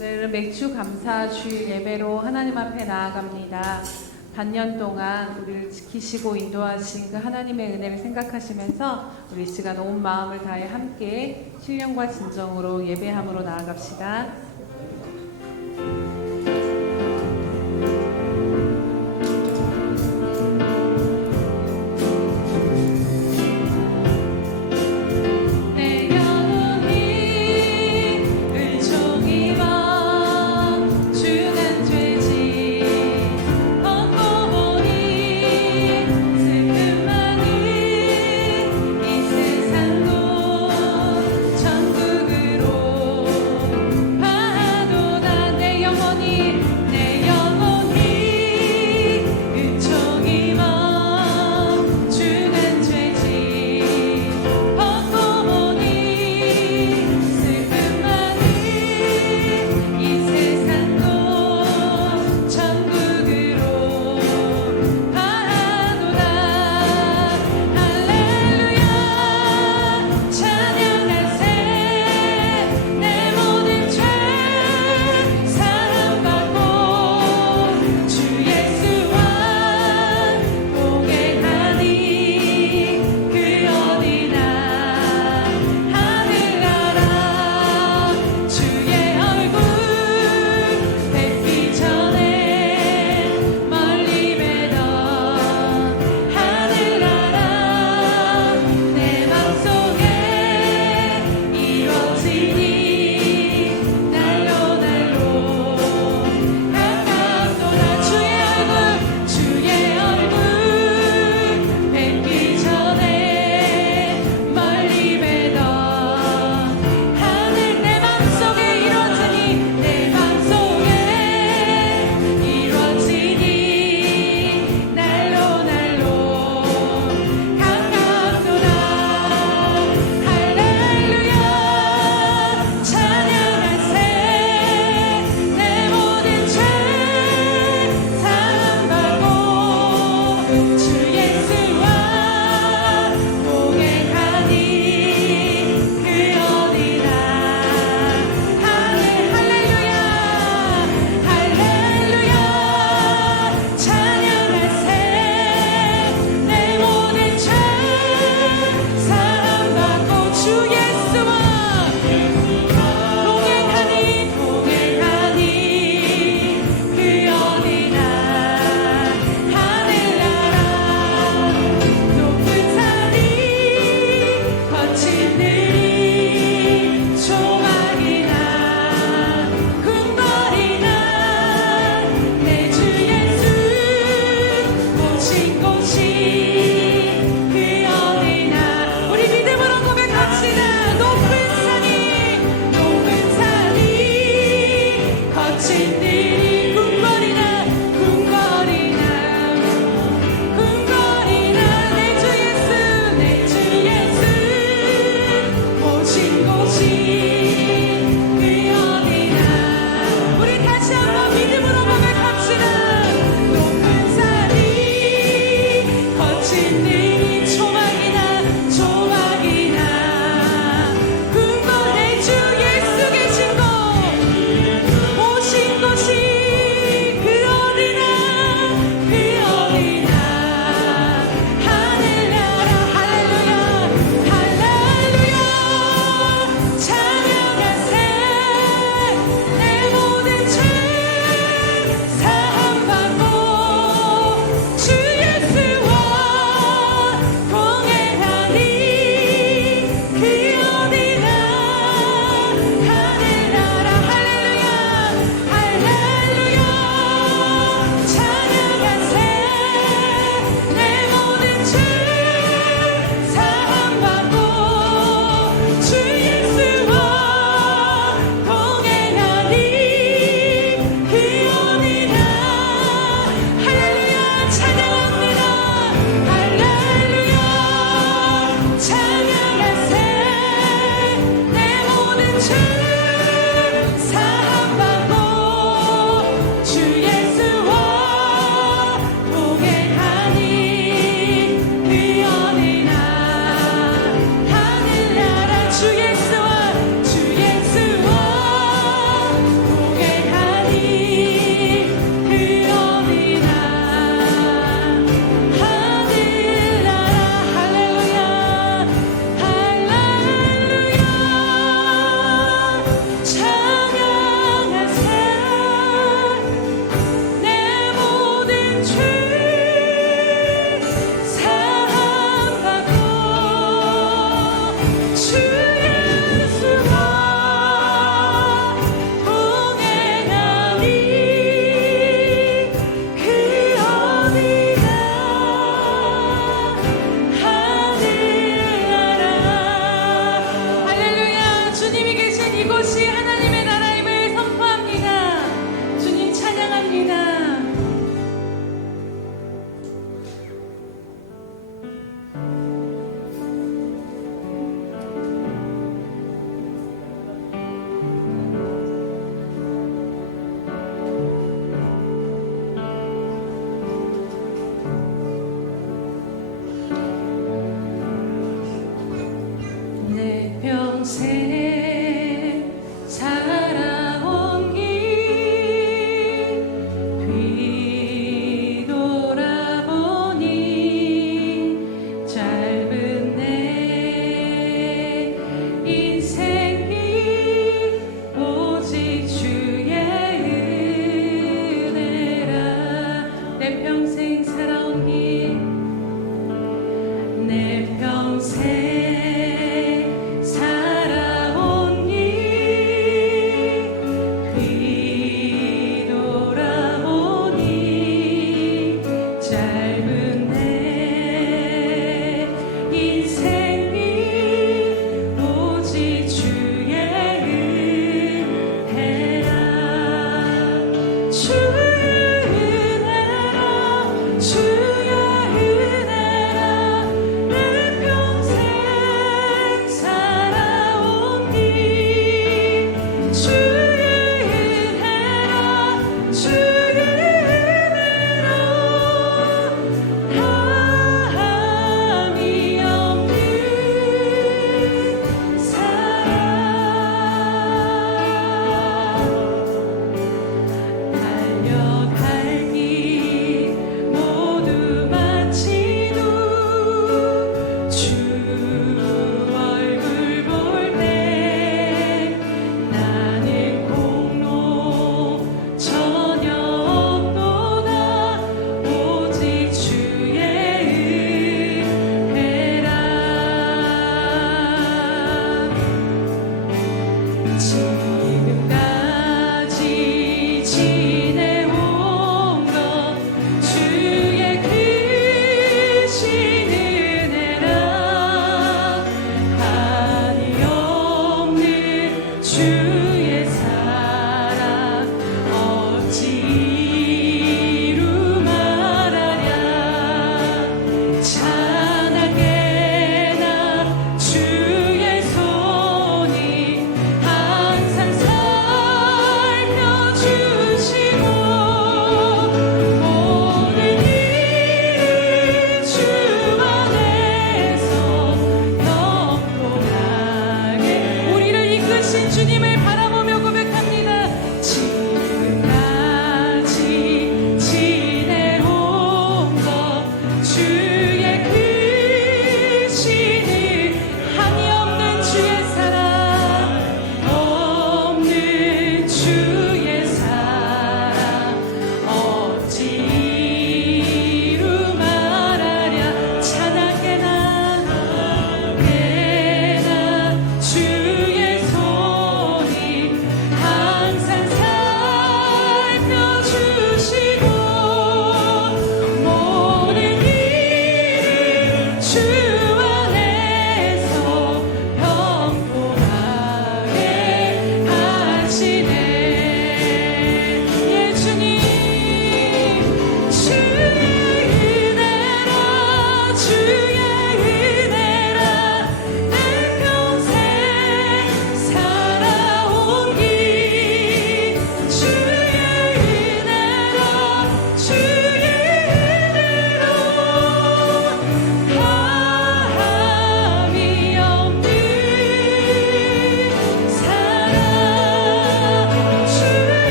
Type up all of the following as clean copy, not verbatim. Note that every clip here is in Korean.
오늘은 맥주 감사 주일 예배로 하나님 앞에 나아갑니다. 반년 동안 우리를 지키시고 인도하신 그 하나님의 은혜를 생각하시면서 우리 이 시간 온 마음을 다해 함께 신령과 진정으로 예배함으로 나아갑시다. 전국으로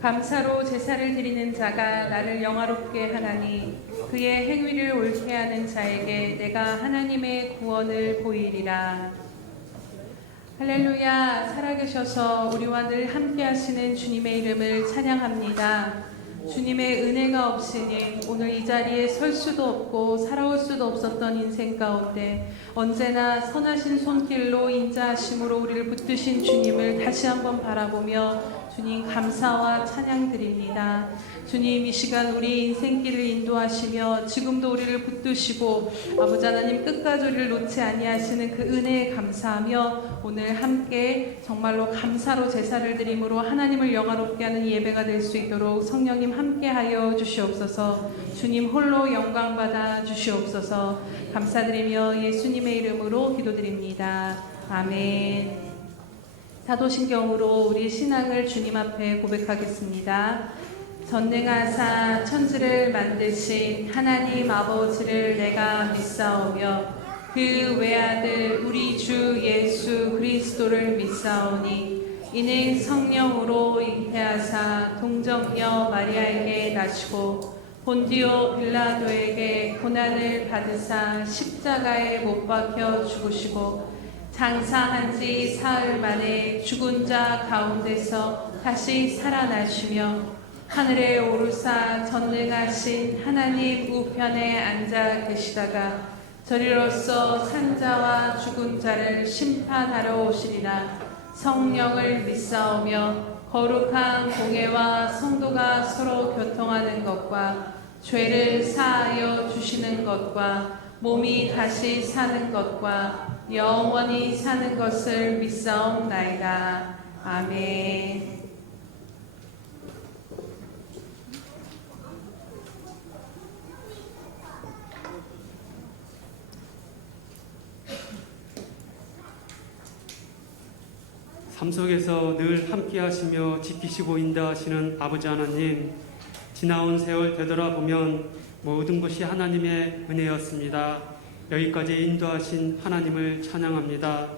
감사로 제사를 드리는 자가 나를 영화롭게 하나니 그의 행위를 옳게 하는 자에게 내가 하나님의 구원을 보이리라. 할렐루야. 살아계셔서 우리와 늘 함께 하시는 주님의 이름을 찬양합니다. 주님의 은혜가 없으니 오늘 이 자리에 설 수도 없고 살아올 수도 없었던 인생 가운데 언제나 선하신 손길로 인자하심으로 우리를 붙드신 주님을 다시 한번 바라보며 주님 감사와 찬양 드립니다. 주님 이 시간 우리 인생길을 인도하시며 지금도 우리를 붙드시고 아버지 하나님 끝까지 우리를 놓지 아니하시는 그 은혜에 감사하며 오늘 함께 정말로 감사로 제사를 드림으로 하나님을 영화롭게 하는 예배가 될 수 있도록 성령님 함께하여 주시옵소서. 주님 홀로 영광 받아 주시옵소서. 감사드리며 예수님의 이름으로 기도드립니다. 아멘. 사도신경으로 우리 신앙을 주님 앞에 고백하겠습니다. 전능하사 천지를 만드신 하나님 아버지를 내가 믿사오며 그 외아들 우리 주 예수 그리스도를 믿사오니 이는 성령으로 잉태하사 동정녀 마리아에게 나시고 본디오 빌라도에게 고난을 받으사 십자가에 못 박혀 죽으시고 장사한 지 사흘 만에 죽은 자 가운데서 다시 살아나시며 하늘에 오르사 전능하신 하나님 우편에 앉아 계시다가 저리로서 산자와 죽은 자를 심판하러 오시리라. 성령을 믿사오며 거룩한 공회와 성도가 서로 교통하는 것과 죄를 사하여 주시는 것과 몸이 다시 사는 것과 영원히 사는 것을 믿사옵나이다. 아멘. 삶 속에서 늘 함께 하시며 지키시고 인도하시는 아버지 하나님, 지나온 세월 되돌아보면 모든 것이 하나님의 은혜였습니다. 여기까지 인도하신 하나님을 찬양합니다.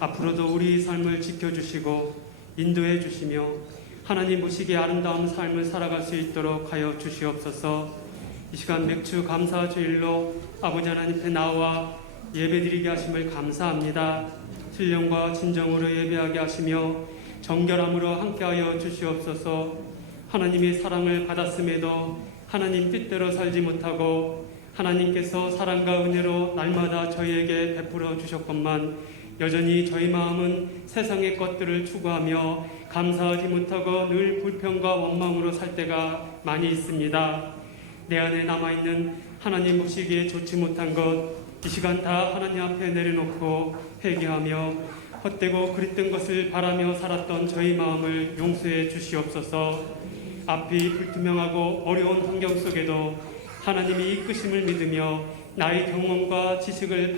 앞으로도 우리 삶을 지켜주시고 인도해 주시며 하나님 보시기에 아름다운 삶을 살아갈 수 있도록 하여 주시옵소서. 이 시간 맥주 감사 주일로 아버지 하나님 앞에 나와 예배드리게 하심을 감사합니다. 신령과 진정으로 예배하게 하시며 정결함으로 함께하여 주시옵소서. 하나님의 사랑을 받았음에도 하나님 뜻대로 살지 못하고 하나님께서 사랑과 은혜로 날마다 저희에게 베풀어 주셨건만 여전히 저희 마음은 세상의 것들을 추구하며 감사하지 못하고 늘 불평과 원망으로 살 때가 많이 있습니다. 내 안에 남아있는 하나님 보시기에 좋지 못한 것 이 시간 다 하나님 앞에 내려놓고 회개하며 헛되고 그릇된 것을 바라며 살았던 저희 마음을 용서해 주시옵소서. 앞이 불투명하고 어려운 환경 속에도 하나님이 이끄심을 믿으며 나의 경험과 지식으로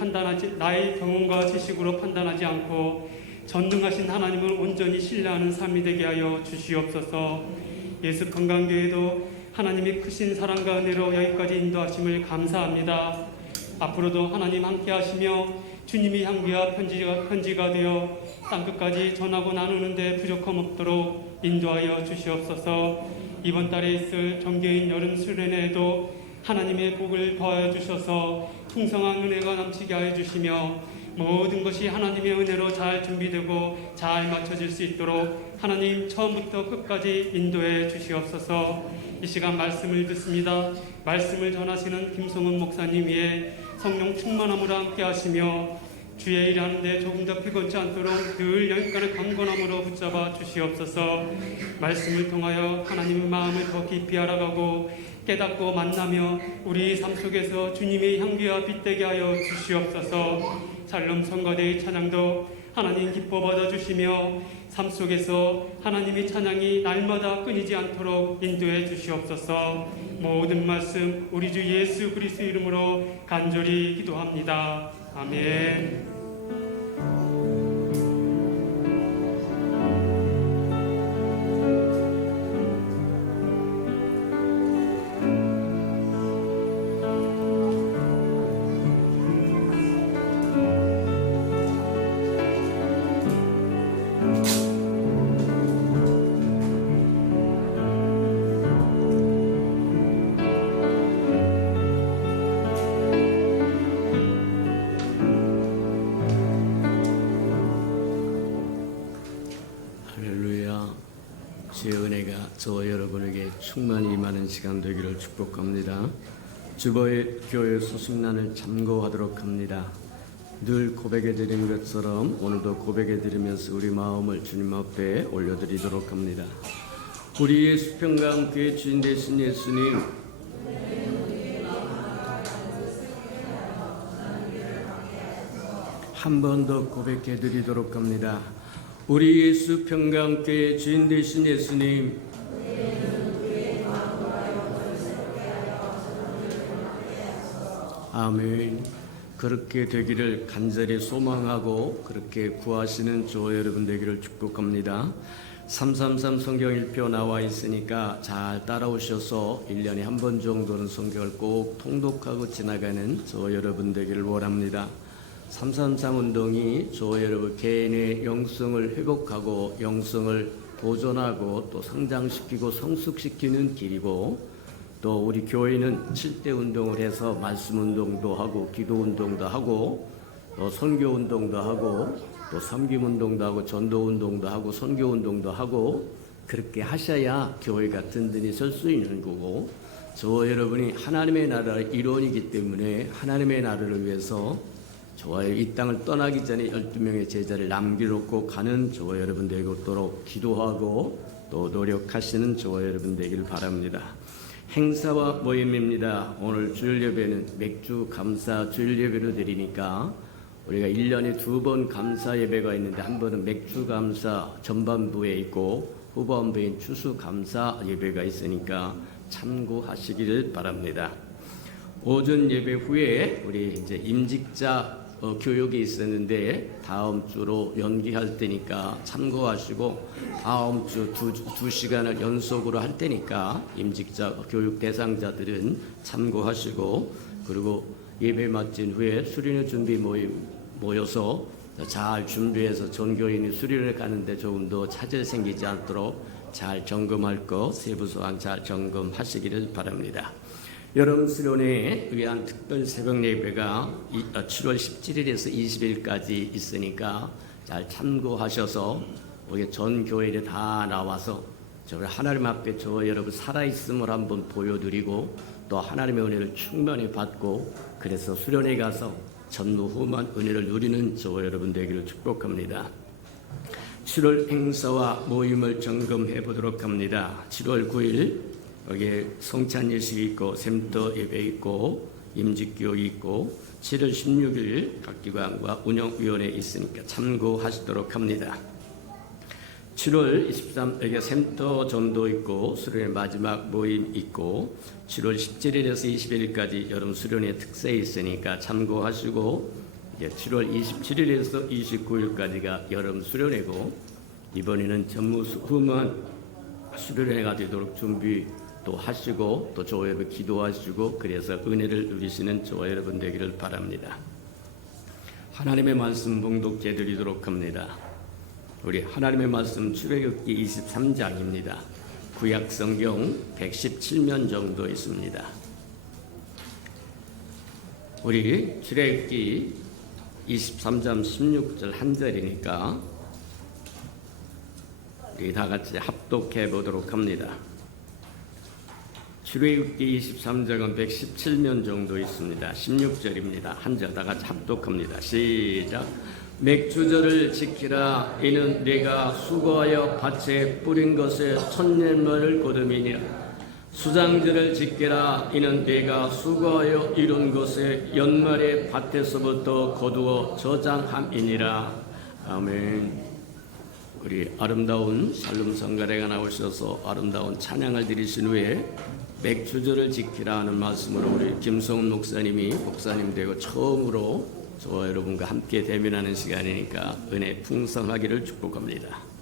판단하지 않고 전능하신 하나님을 온전히 신뢰하는 삶이 되게 하여 주시옵소서. 예수 건강교회도 하나님의 크신 사랑과 은혜로 여기까지 인도하심을 감사합니다. 앞으로도 하나님 함께 하시며 주님이 향기와 편지가 되어 땅끝까지 전하고 나누는데 부족함 없도록 인도하여 주시옵소서. 이번 달에 있을 정교인 여름 수련회에도 하나님의 복을 더하여 주셔서 풍성한 은혜가 넘치게 하여 주시며 모든 것이 하나님의 은혜로 잘 준비되고 잘 맞춰질 수 있도록 하나님 처음부터 끝까지 인도해 주시옵소서. 이 시간 말씀을 듣습니다. 말씀을 전하시는 김성훈 목사님 위에 성령 충만함으로 함께 하시며 주의 일하는데 조금 더 피곤치 않도록 늘 여기까지 강건함으로 붙잡아 주시옵소서. 말씀을 통하여 하나님의 마음을 더 깊이 알아가고 깨닫고 만나며 우리 삶 속에서 주님의 향기와 빛되게 하여 주시옵소서. 샬롬 성가대의 찬양도 하나님 기뻐 받아주시며 삶 속에서 하나님의 찬양이 날마다 끊이지 않도록 인도해 주시옵소서. 모든 말씀 우리 주 예수 그리스도 이름으로 간절히 기도합니다. 아멘. 주의 은혜가 저와 여러분에게 충만히 임하는 시간 되기를 축복합니다. 주보의 교회 수습란을 참고하도록 합니다. 늘 고백해 드린 것처럼 오늘도 고백해 드리면서 우리 마음을 주님 앞에 올려드리도록 합니다. 우리의 수평과 함께 주인 되신 예수님, 한 번 더 고백해 드리도록 합니다. 우리 예수 평강교회 주인 되신 예수님, 아멘. 그렇게 되기를 간절히 소망하고 그렇게 구하시는 저 여러분 되기를 축복합니다. 333 성경 1표 나와 있으니까 잘 따라오셔서 1년에 한 번 정도는 성경을 꼭 통독하고 지나가는 저 여러분 되기를 원합니다. 333 운동이 저 여러분 개인의 영성을 회복하고 영성을 보존하고 또 성장시키고 성숙시키는 길이고, 또 우리 교회는 7대 운동을 해서 말씀 운동도 하고 기도 운동도 하고 또 선교 운동도 하고 또 섬김 운동도 하고 전도 운동도 하고 선교 운동도 하고, 그렇게 하셔야 교회가 든든히 설 수 있는 거고, 저 여러분이 하나님의 나라의 일원이기 때문에 하나님의 나라를 위해서 저와 이 땅을 떠나기 전에 12명의 제자를 남겨놓고 가는 저와 여러분 되도록 기도하고 또 노력하시는 저와 여러분 되기를 바랍니다. 행사와 모임입니다. 오늘 주일 예배는 맥주 감사 주일 예배를 드리니까 우리가 1년에 2번 감사 예배가 있는데, 한 번은 맥주 감사 전반부에 있고 후반부인 추수 감사 예배가 있으니까 참고하시기를 바랍니다. 오전 예배 후에 우리 이제 임직자 교육이 있었는데 다음 주로 연기할 테니까 참고하시고, 다음 주 두 시간을 연속으로 할 테니까 임직자 교육 대상자들은 참고하시고, 그리고 예배 마친 후에 수련회 준비 모임 모여서 잘 준비해서 전교인이 수련회 가는데 조금 더 차질 생기지 않도록 잘 점검할 것 세부소환 잘 점검하시기를 바랍니다. 여름 수련회에 의한 특별 새벽 예배가 7월 17일에서 20일까지 있으니까 잘 참고하셔서 우리 전 교회에 다 나와서 저를 하나님 앞에 저 여러분 살아있음을 한번 보여드리고 또 하나님의 은혜를 충만히 받고 그래서 수련회 가서 전무후무한 은혜를 누리는 저와 여러분 되기를 축복합니다. 7월 행사와 모임을 점검해 보도록 합니다. 7월 9일 여기에 성찬 예식이 있고 샘터 예배 있고 임직교육이 있고 7월 16일 각 기관과 운영위원회 있으니까 참고하시도록 합니다. 7월 23일 여기 샘터 전도 있고 수련회 마지막 모임 있고 7월 17일에서 20일까지 여름 수련회 특세 있으니까 참고하시고 이제 7월 27일에서 29일까지가 여름 수련회고 이번에는 전무후무한 수련회가 되도록 준비 또 하시고 또 저와 여러분 기도하시고 그래서 은혜를 누리시는 저와 여러분 되기를 바랍니다. 하나님의 말씀 봉독해 드리도록 합니다. 우리 하나님의 말씀 출애굽기 23장입니다. 구약 성경 117면 정도 있습니다. 우리 출애굽기 23장 16절 한 절이니까 우리 다 같이 합독해 보도록 합니다. 출애굽기 23장은 117면 정도 있습니다. 16절입니다. 한 절 다 같이 합독합니다. 시작. 맥주절을 지키라. 이는 네가 수고하여 밭에 뿌린 것에 천년만을 거둠이니라. 수장절을 지키라. 이는 네가 수고하여 이룬 것에 연말에 밭에서부터 거두어 저장함이니라. 아멘. 우리 아름다운 살름 성가대가 나오셔서 아름다운 찬양을 드리신 후에 맥주절을 지키라 하는 말씀으로 우리 김성훈 목사님 되고 처음으로 저와 여러분과 함께 대면하는 시간이니까 은혜 풍성하기를 축복합니다.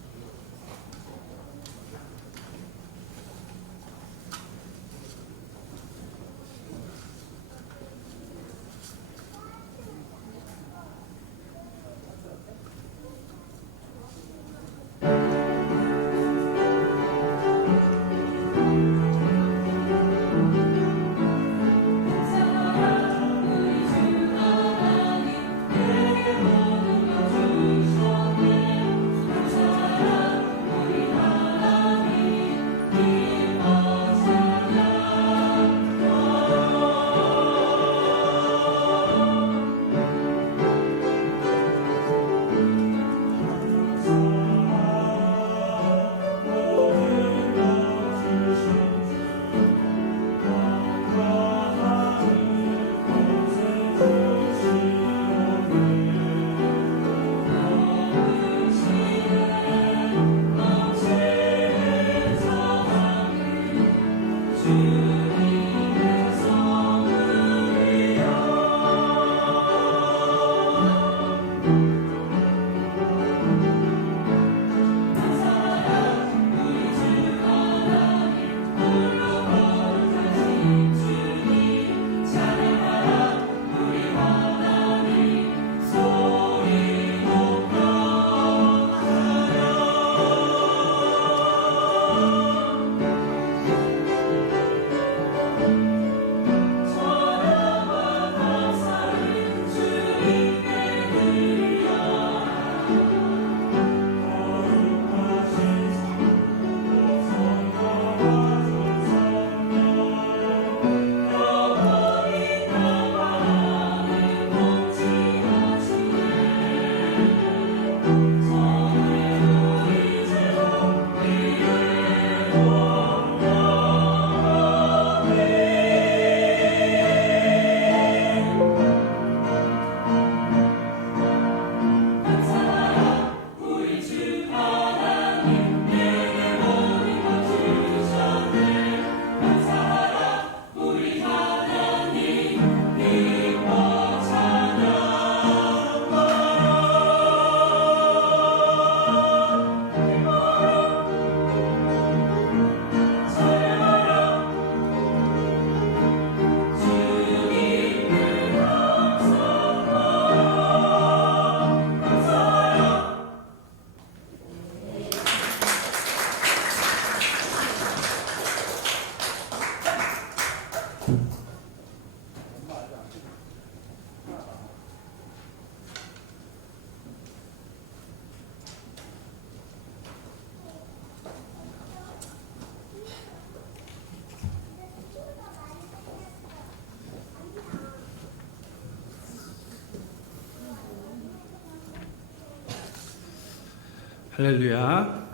할렐루야.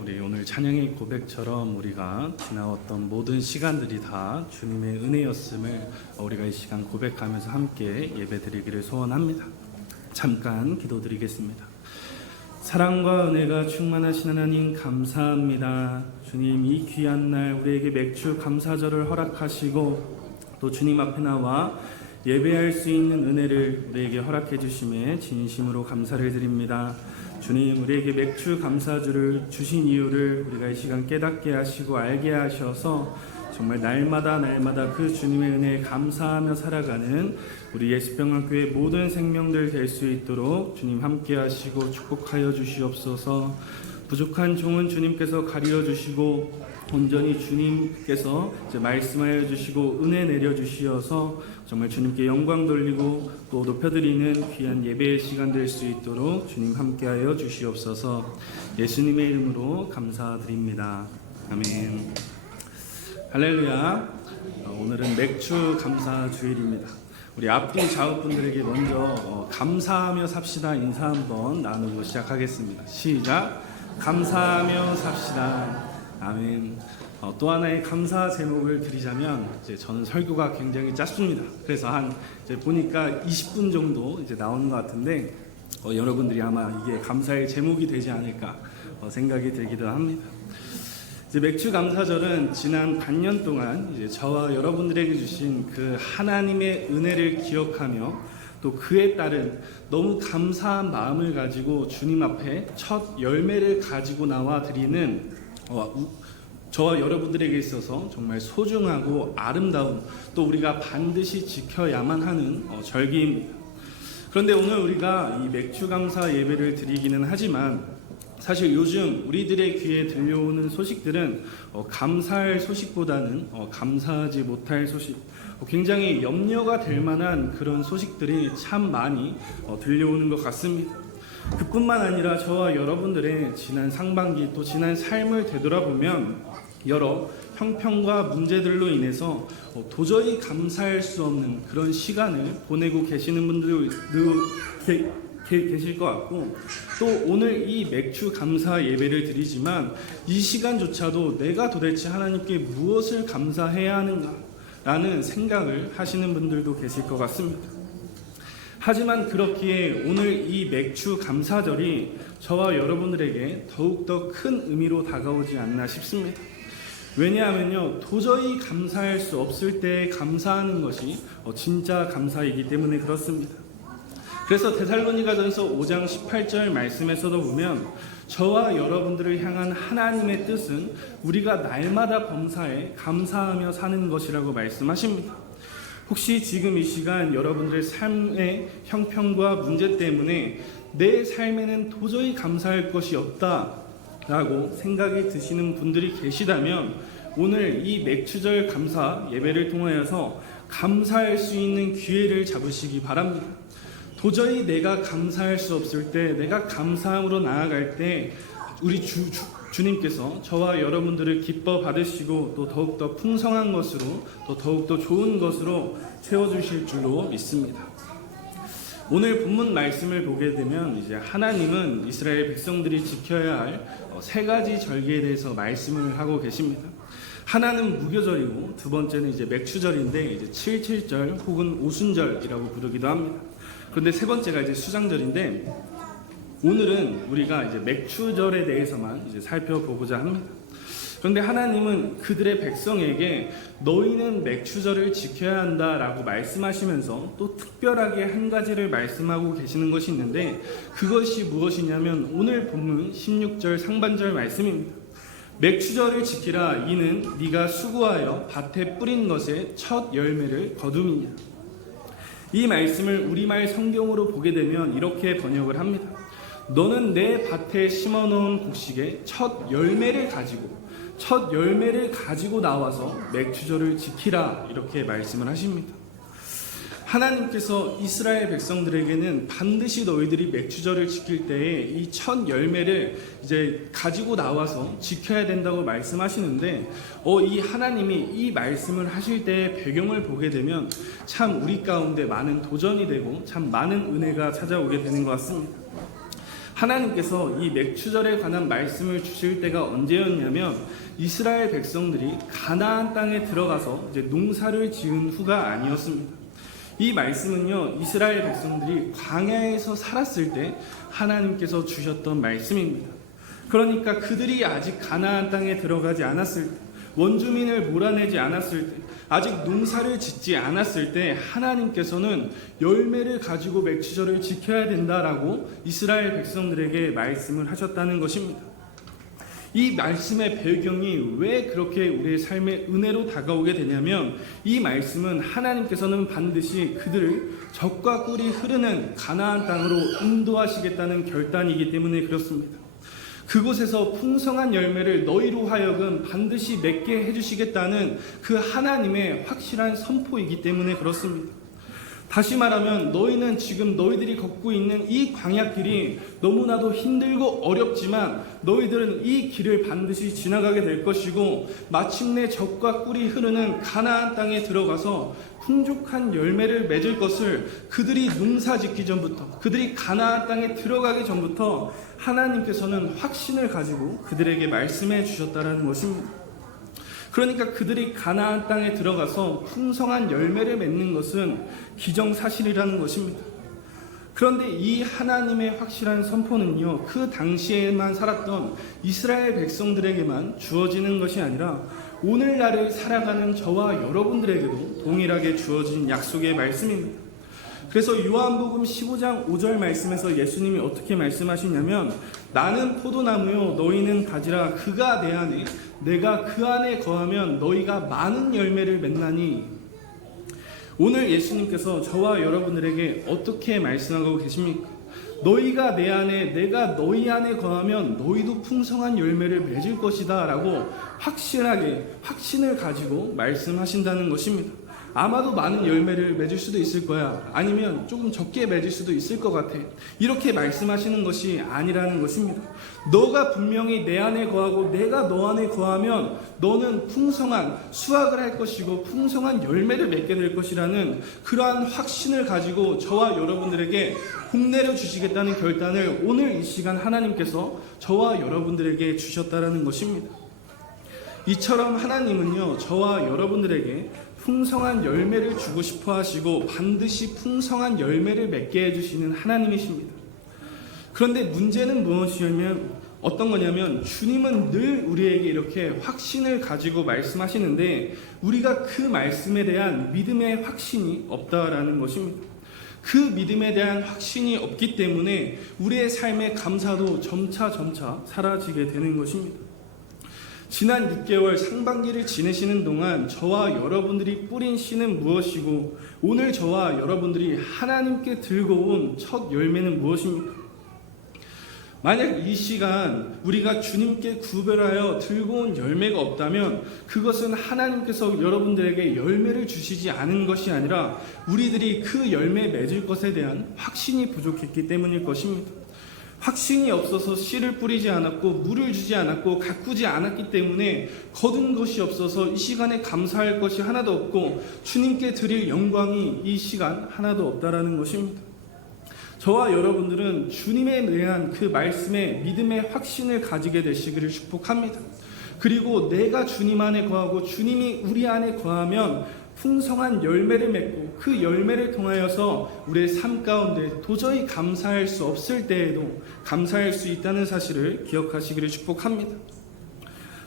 우리 오늘 찬양의 고백처럼 우리가 지나왔던 모든 시간들이 다 주님의 은혜였음을 우리가 이 시간 고백하면서 함께 예배드리기를 소원합니다. 잠깐 기도드리겠습니다. 사랑과 은혜가 충만하신 하나님 감사합니다. 주님, 이 귀한 날 우리에게 맥주 감사절을 허락하시고 또 주님 앞에 나와 예배할 수 있는 은혜를 우리에게 허락해 주심에 진심으로 감사를 드립니다. 주님, 우리에게 맥주 감사주를 주신 이유를 우리가 이 시간 깨닫게 하시고 알게 하셔서 정말 날마다 그 주님의 은혜에 감사하며 살아가는 우리 예수평화교회 모든 생명들 될 수 있도록 주님 함께 하시고 축복하여 주시옵소서. 부족한 종은 주님께서 가리려 주시고 온전히 주님께서 이제 말씀하여 주시고 은혜 내려 주시어서 정말 주님께 영광 돌리고 또 높여드리는 귀한 예배의 시간 될 수 있도록 주님 함께하여 주시옵소서. 예수님의 이름으로 감사드립니다. 아멘. 할렐루야. 오늘은 맥주 감사 주일입니다. 우리 앞뒤 좌우분들에게 먼저 감사하며 삽시다 인사 한번 나누고 시작하겠습니다. 시작. 감사하며 삽시다. 아멘. 또 하나의 감사 제목을 드리자면 이제 저는 설교가 굉장히 짧습니다. 그래서 이제 보니까 20분 정도 이제 나오는 것 같은데 여러분들이 아마 이게 감사의 제목이 되지 않을까 생각이 들기도 합니다. 이제 맥주 감사절은 지난 반년 동안 이제 저와 여러분들에게 주신 그 하나님의 은혜를 기억하며 또 그에 따른 너무 감사한 마음을 가지고 주님 앞에 첫 열매를 가지고 나와 드리는 저와 여러분들에게 있어서 정말 소중하고 아름다운 또 우리가 반드시 지켜야만 하는 절기입니다. 그런데 오늘 우리가 이 맥주 감사 예배를 드리기는 하지만 사실 요즘 우리들의 귀에 들려오는 소식들은 감사할 소식보다는 감사하지 못할 소식, 굉장히 염려가 될 만한 그런 소식들이 참 많이 들려오는 것 같습니다. 그뿐만 아니라 저와 여러분들의 지난 상반기 또 지난 삶을 되돌아보면 여러 형평과 문제들로 인해서 도저히 감사할 수 없는 그런 시간을 보내고 계시는 분들도 계실 것 같고 또 오늘 이 맥주 감사 예배를 드리지만 이 시간조차도 내가 도대체 하나님께 무엇을 감사해야 하는가 라는 생각을 하시는 분들도 계실 것 같습니다. 하지만 그렇기에 오늘 이 맥주 감사절이 저와 여러분들에게 더욱더 큰 의미로 다가오지 않나 싶습니다. 왜냐하면요, 도저히 감사할 수 없을 때 감사하는 것이 진짜 감사이기 때문에 그렇습니다. 그래서 데살로니가전서 5장 18절 말씀에서도 보면 저와 여러분들을 향한 하나님의 뜻은 우리가 날마다 범사에 감사하며 사는 것이라고 말씀하십니다. 혹시 지금 이 시간 여러분들의 삶의 형편과 문제 때문에 내 삶에는 도저히 감사할 것이 없다라고 생각이 드시는 분들이 계시다면 오늘 이 맥주절 감사 예배를 통하여서 감사할 수 있는 기회를 잡으시기 바랍니다. 도저히 내가 감사할 수 없을 때, 내가 감사함으로 나아갈 때 우리 주님께서 저와 여러분들을 기뻐 받으시고 또 더욱더 풍성한 것으로 또 더욱더 좋은 것으로 채워주실 줄로 믿습니다. 오늘 본문 말씀을 보게 되면 이제 하나님은 이스라엘 백성들이 지켜야 할 세 가지 절기에 대해서 말씀을 하고 계십니다. 하나는 무교절이고 두 번째는 이제 맥주절인데 이제 77절 혹은 오순절이라고 부르기도 합니다. 그런데 세 번째가 이제 수장절인데 오늘은 우리가 이제 맥주절에 대해서만 이제 살펴보고자 합니다. 그런데 하나님은 그들의 백성에게 너희는 맥주절을 지켜야 한다라고 말씀하시면서 또 특별하게 한 가지를 말씀하고 계시는 것이 있는데 그것이 무엇이냐면 오늘 본문 16절 상반절 말씀입니다. 맥주절을 지키라 이는 네가 수고하여 밭에 뿌린 것의 첫 열매를 거둠이냐. 이 말씀을 우리말 성경으로 보게 되면 이렇게 번역을 합니다. 너는 내 밭에 심어놓은 곡식의 첫 열매를 가지고 나와서 맥주절을 지키라 이렇게 말씀을 하십니다. 하나님께서 이스라엘 백성들에게는 반드시 너희들이 맥주절을 지킬 때에 이 첫 열매를 이제 가지고 나와서 지켜야 된다고 말씀하시는데 이 하나님이 이 말씀을 하실 때의 배경을 보게 되면 참 우리 가운데 많은 도전이 되고 참 많은 은혜가 찾아오게 되는 것 같습니다. 하나님께서 이 맥추절에 관한 말씀을 주실 때가 언제였냐면 이스라엘 백성들이 가나안 땅에 들어가서 이제 농사를 지은 후가 아니었습니다. 이 말씀은요, 이스라엘 백성들이 광야에서 살았을 때 하나님께서 주셨던 말씀입니다. 그러니까 그들이 아직 가나안 땅에 들어가지 않았을 때, 원주민을 몰아내지 않았을 때, 아직 농사를 짓지 않았을 때 하나님께서는 열매를 가지고 맥추절을 지켜야 된다라고 이스라엘 백성들에게 말씀을 하셨다는 것입니다. 이 말씀의 배경이 왜 그렇게 우리의 삶의 은혜로 다가오게 되냐면 이 말씀은 하나님께서는 반드시 그들을 젖과 꿀이 흐르는 가나안 땅으로 인도하시겠다는 결단이기 때문에 그렇습니다. 그곳에서 풍성한 열매를 너희로 하여금 반드시 맺게 해주시겠다는 그 하나님의 확실한 선포이기 때문에 그렇습니다. 다시 말하면 너희는 지금 너희들이 걷고 있는 이 광야길이 너무나도 힘들고 어렵지만 너희들은 이 길을 반드시 지나가게 될 것이고 마침내 젖과 꿀이 흐르는 가나안 땅에 들어가서 풍족한 열매를 맺을 것을 그들이 농사 짓기 전부터, 그들이 가나안 땅에 들어가기 전부터 하나님께서는 확신을 가지고 그들에게 말씀해 주셨다라는 것입니다. 그러니까 그들이 가나안 땅에 들어가서 풍성한 열매를 맺는 것은 기정사실이라는 것입니다. 그런데 이 하나님의 확실한 선포는요, 그 당시에만 살았던 이스라엘 백성들에게만 주어지는 것이 아니라 오늘날을 살아가는 저와 여러분들에게도 동일하게 주어진 약속의 말씀입니다. 그래서 요한복음 15장 5절 말씀에서 예수님이 어떻게 말씀하시냐면 나는 포도나무요 너희는 가지라. 그가 내 안에 내가 그 안에 거하면 너희가 많은 열매를 맺나니. 오늘 예수님께서 저와 여러분들에게 어떻게 말씀하고 계십니까? 너희가 내 안에 내가 너희 안에 거하면 너희도 풍성한 열매를 맺을 것이다 라고 확실하게 확신을 가지고 말씀하신다는 것입니다. 아마도 많은 열매를 맺을 수도 있을 거야. 아니면 조금 적게 맺을 수도 있을 것 같아. 이렇게 말씀하시는 것이 아니라는 것입니다. 너가 분명히 내 안에 거하고 내가 너 안에 거하면 너는 풍성한 수확을 할 것이고 풍성한 열매를 맺게 될 것이라는 그러한 확신을 가지고 저와 여러분들에게 복 내려 주시겠다는 결단을 오늘 이 시간 하나님께서 저와 여러분들에게 주셨다라는 것입니다. 이처럼 하나님은요, 저와 여러분들에게 풍성한 열매를 주고 싶어 하시고 반드시 풍성한 열매를 맺게 해주시는 하나님이십니다. 그런데 문제는 무엇이냐면 어떤 거냐면 주님은 늘 우리에게 이렇게 확신을 가지고 말씀하시는데 우리가 그 말씀에 대한 믿음의 확신이 없다라는 것입니다. 그 믿음에 대한 확신이 없기 때문에 우리의 삶의 감사도 점차 사라지게 되는 것입니다. 지난 6개월 상반기를 지내시는 동안 저와 여러분들이 뿌린 씨는 무엇이고 오늘 저와 여러분들이 하나님께 들고 온 첫 열매는 무엇입니까? 만약 이 시간 우리가 주님께 구별하여 들고 온 열매가 없다면 그것은 하나님께서 여러분들에게 열매를 주시지 않은 것이 아니라 우리들이 그 열매 맺을 것에 대한 확신이 부족했기 때문일 것입니다. 확신이 없어서 씨를 뿌리지 않았고 물을 주지 않았고 가꾸지 않았기 때문에 거둔 것이 없어서 이 시간에 감사할 것이 하나도 없고 주님께 드릴 영광이 이 시간 하나도 없다라는 것입니다. 저와 여러분들은 주님에 대한 그 말씀에 믿음의 확신을 가지게 되시기를 축복합니다. 그리고 내가 주님 안에 거하고 주님이 우리 안에 거하면 풍성한 열매를 맺고 그 열매를 통하여서 우리의 삶 가운데 도저히 감사할 수 없을 때에도 감사할 수 있다는 사실을 기억하시기를 축복합니다.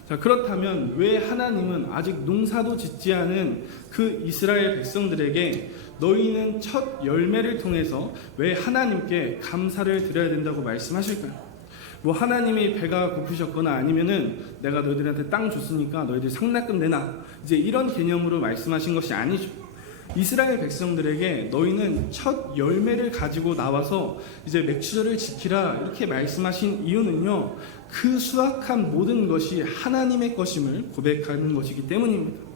자, 그렇다면 왜 하나님은 아직 농사도 짓지 않은 그 이스라엘 백성들에게 너희는 첫 열매를 통해서 왜 하나님께 감사를 드려야 된다고 말씀하실까요? 뭐 하나님이 배가 고프셨거나 아니면은 내가 너희들한테 땅 줬으니까 너희들 상납금 내놔 이제 이런 개념으로 말씀하신 것이 아니죠. 이스라엘 백성들에게 너희는 첫 열매를 가지고 나와서 이제 맥추절을 지키라 이렇게 말씀하신 이유는요, 그 수확한 모든 것이 하나님의 것임을 고백하는 것이기 때문입니다.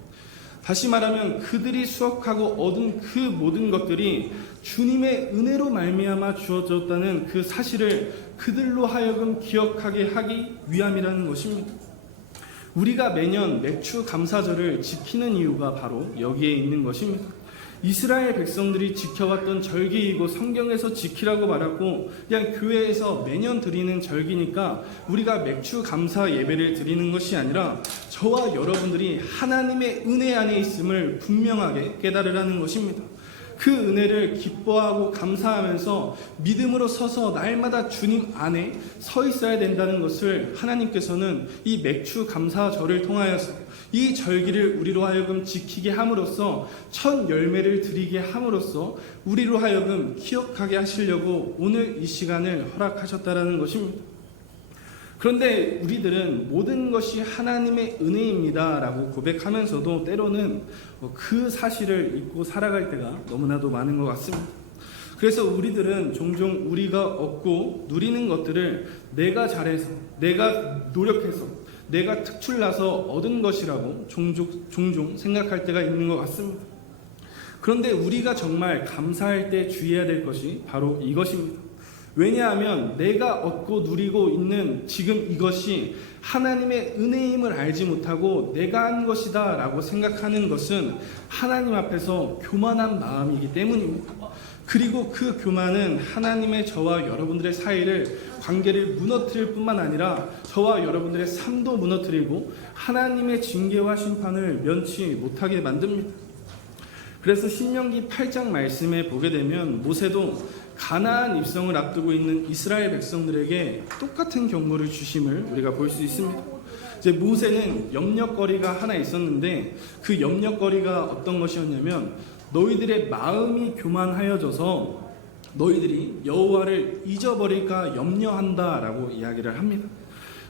다시 말하면 그들이 수확하고 얻은 그 모든 것들이 주님의 은혜로 말미암아 주어졌다는 그 사실을 그들로 하여금 기억하게 하기 위함이라는 것입니다. 우리가 매년 맥추 감사절을 지키는 이유가 바로 여기에 있는 것입니다. 이스라엘 백성들이 지켜왔던 절기이고 성경에서 지키라고 말하고 그냥 교회에서 매년 드리는 절기니까 우리가 맥주 감사 예배를 드리는 것이 아니라 저와 여러분들이 하나님의 은혜 안에 있음을 분명하게 깨달으라는 것입니다. 그 은혜를 기뻐하고 감사하면서 믿음으로 서서 날마다 주님 안에 서 있어야 된다는 것을 하나님께서는 이 맥주 감사절을 통하여서 이 절기를 우리로 하여금 지키게 함으로써 첫 열매를 드리게 함으로써 우리로 하여금 기억하게 하시려고 오늘 이 시간을 허락하셨다라는 것입니다. 그런데 우리들은 모든 것이 하나님의 은혜입니다 라고 고백하면서도 때로는 그 사실을 잊고 살아갈 때가 너무나도 많은 것 같습니다. 그래서 우리들은 종종 우리가 얻고 누리는 것들을 내가 잘해서, 내가 노력해서, 내가 특출나서 얻은 것이라고 종종 생각할 때가 있는 것 같습니다. 그런데 우리가 정말 감사할 때 주의해야 될 것이 바로 이것입니다. 왜냐하면 내가 얻고 누리고 있는 지금 이것이 하나님의 은혜임을 알지 못하고 내가 한 것이다 라고 생각하는 것은 하나님 앞에서 교만한 마음이기 때문입니다. 그리고 그 교만은 하나님의 저와 여러분들의 사이를 관계를 무너뜨릴 뿐만 아니라 저와 여러분들의 삶도 무너뜨리고 하나님의 징계와 심판을 면치 못하게 만듭니다. 그래서 신명기 8장 말씀에 보게 되면 모세도 가나안 입성을 앞두고 있는 이스라엘 백성들에게 똑같은 경고를 주심을 우리가 볼 수 있습니다. 이제 모세는 염려거리가 하나 있었는데 그 염려거리가 어떤 것이었냐면 너희들의 마음이 교만하여져서 너희들이 여호와를 잊어버릴까 염려한다라고 이야기를 합니다.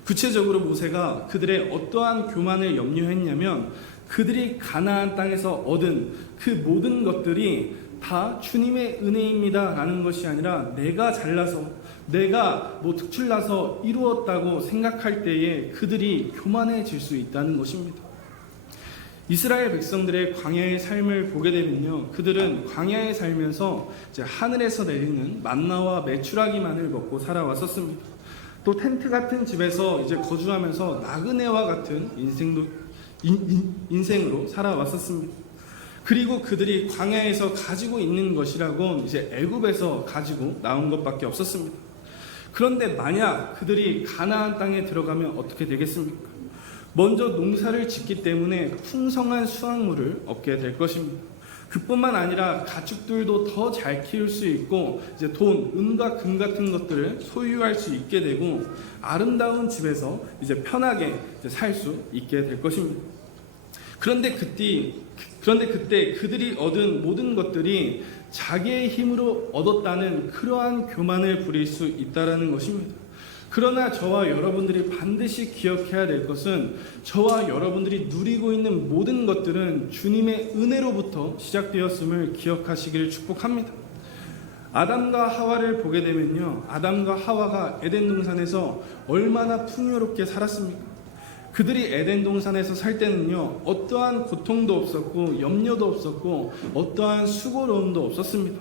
구체적으로 모세가 그들의 어떠한 교만을 염려했냐면 그들이 가나안 땅에서 얻은 그 모든 것들이 다 주님의 은혜입니다 라는 것이 아니라 내가 잘나서 내가 특출나서 이루었다고 생각할 때에 그들이 교만해질 수 있다는 것입니다. 이스라엘 백성들의 광야의 삶을 보게 되면요, 그들은 광야에 살면서 이제 하늘에서 내리는 만나와 메추라기만을 먹고 살아왔었습니다. 또 텐트 같은 집에서 이제 거주하면서 나그네와 같은 인생으로 살아왔었습니다. 그리고 그들이 광야에서 가지고 있는 것이라곤 이제 애굽에서 가지고 나온 것밖에 없었습니다. 그런데 만약 그들이 가나안 땅에 들어가면 어떻게 되겠습니까? 먼저 농사를 짓기 때문에 풍성한 수확물을 얻게 될 것입니다. 그뿐만 아니라 가축들도 더 잘 키울 수 있고 이제 돈, 은과 금 같은 것들을 소유할 수 있게 되고 아름다운 집에서 이제 편하게 살 수 있게 될 것입니다. 그런데 그때 그들이 얻은 모든 것들이 자기의 힘으로 얻었다는 그러한 교만을 부릴 수 있다는 것입니다. 그러나 저와 여러분들이 반드시 기억해야 될 것은 저와 여러분들이 누리고 있는 모든 것들은 주님의 은혜로부터 시작되었음을 기억하시기를 축복합니다. 아담과 하와를 보게 되면요, 아담과 하와가 에덴 동산에서 얼마나 풍요롭게 살았습니까? 그들이 에덴 동산에서 살 때는요, 어떠한 고통도 없었고 염려도 없었고 어떠한 수고로움도 없었습니다.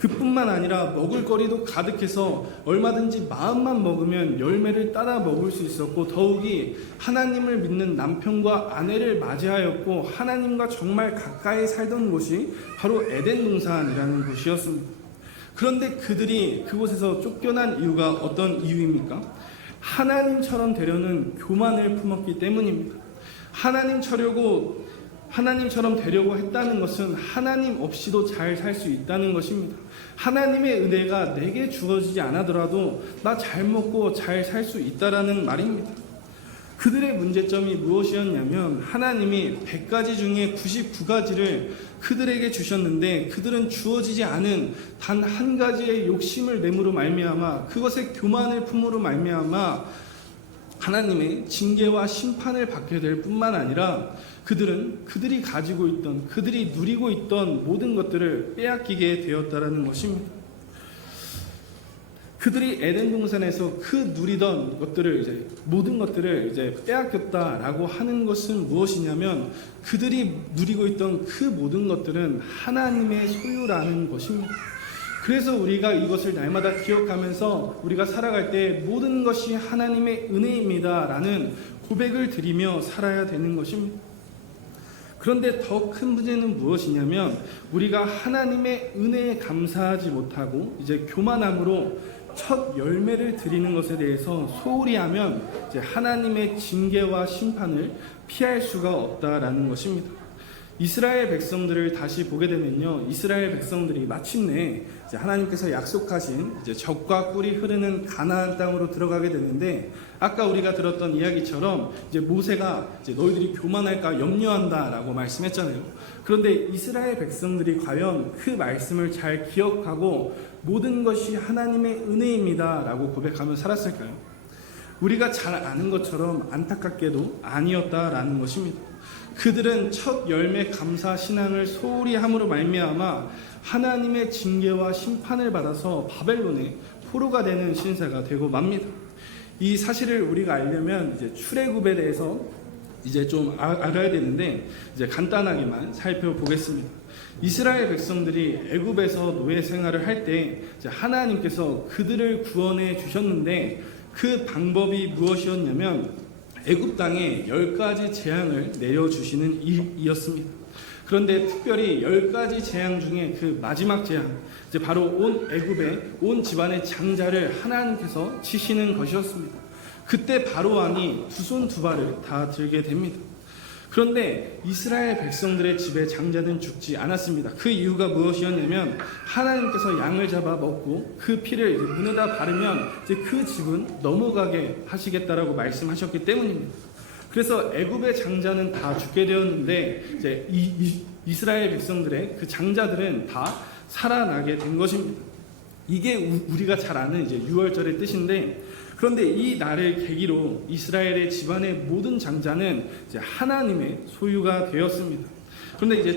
그뿐만 아니라 먹을거리도 가득해서 얼마든지 마음만 먹으면 열매를 따라 먹을 수 있었고 더욱이 하나님을 믿는 남편과 아내를 맞이하였고 하나님과 정말 가까이 살던 곳이 바로 에덴 동산이라는 곳이었습니다. 그런데 그들이 그곳에서 쫓겨난 이유가 어떤 이유입니까? 하나님처럼 되려는 교만을 품었기 때문입니다. 하나님처럼 되려고 했다는 것은 하나님 없이도 잘 살 수 있다는 것입니다. 하나님의 은혜가 내게 주어지지 않아더라도 나 잘 먹고 잘 살 수 있다라는 말입니다. 그들의 문제점이 무엇이었냐면 하나님이 100가지 중에 99가지를 그들에게 주셨는데 그들은 주어지지 않은 단 한 가지의 욕심을 내므로 말미암아 그것의 교만을 품으로 말미암아 하나님의 징계와 심판을 받게 될 뿐만 아니라 그들이 가지고 있던, 그들이 누리고 있던 모든 것들을 빼앗기게 되었다라는 것입니다. 그들이 에덴 동산에서 그 누리던 것들을 모든 것들을 빼앗겼다라고 하는 것은 무엇이냐면 그들이 누리고 있던 그 모든 것들은 하나님의 소유라는 것입니다. 그래서 우리가 이것을 날마다 기억하면서 우리가 살아갈 때 모든 것이 하나님의 은혜입니다 라는 고백을 드리며 살아야 되는 것입니다. 그런데 더 큰 문제는 무엇이냐면 우리가 하나님의 은혜에 감사하지 못하고 이제 교만함으로 첫 열매를 드리는 것에 대해서 소홀히 하면 이제 하나님의 징계와 심판을 피할 수가 없다라는 것입니다. 이스라엘 백성들을 다시 보게 되면요, 이스라엘 백성들이 마침내 이제 하나님께서 약속하신 이제 젖과 꿀이 흐르는 가나안 땅으로 들어가게 되는데, 아까 우리가 들었던 이야기처럼 이제 모세가 이제 너희들이 교만할까 염려한다라고 말씀했잖아요. 그런데 이스라엘 백성들이 과연 그 말씀을 잘 기억하고 모든 것이 하나님의 은혜입니다라고 고백하며 살았을까요? 우리가 잘 아는 것처럼 안타깝게도 아니었다라는 것입니다. 그들은 첫 열매 감사 신앙을 소홀히 함으로 말미암아 하나님의 징계와 심판을 받아서 바벨론의 포로가 되는 신세가 되고 맙니다. 이 사실을 우리가 알려면 이제 출애굽에 대해서 이제 좀 알아야 되는데, 이제 간단하게만 살펴보겠습니다. 이스라엘 백성들이 애굽에서 노예 생활을 할 때 하나님께서 그들을 구원해 주셨는데, 그 방법이 무엇이었냐면 애굽 땅에 10가지 재앙을 내려주시는 일이었습니다. 그런데 특별히 10가지 재앙 중에 그 마지막 재앙, 이제 바로 온 애굽의 온 집안의 장자를 하나님께서 치시는 것이었습니다. 그때 바로 왕이 두 손 두 발을 다 들게 됩니다. 그런데 이스라엘 백성들의 집에 장자는 죽지 않았습니다. 그 이유가 무엇이었냐면 하나님께서 양을 잡아 먹고 그 피를 이제 문에다 바르면 이제 그 집은 넘어가게 하시겠다라고 말씀하셨기 때문입니다. 그래서 애굽의 장자는 다 죽게 되었는데 이제 이스라엘 백성들의 그 장자들은 다 살아나게 된 것입니다. 이게 우리가 잘 아는 이제 유월절의 뜻인데, 그런데 이 날을 계기로 이스라엘의 집안의 모든 장자는 이제 하나님의 소유가 되었습니다. 그런데 이제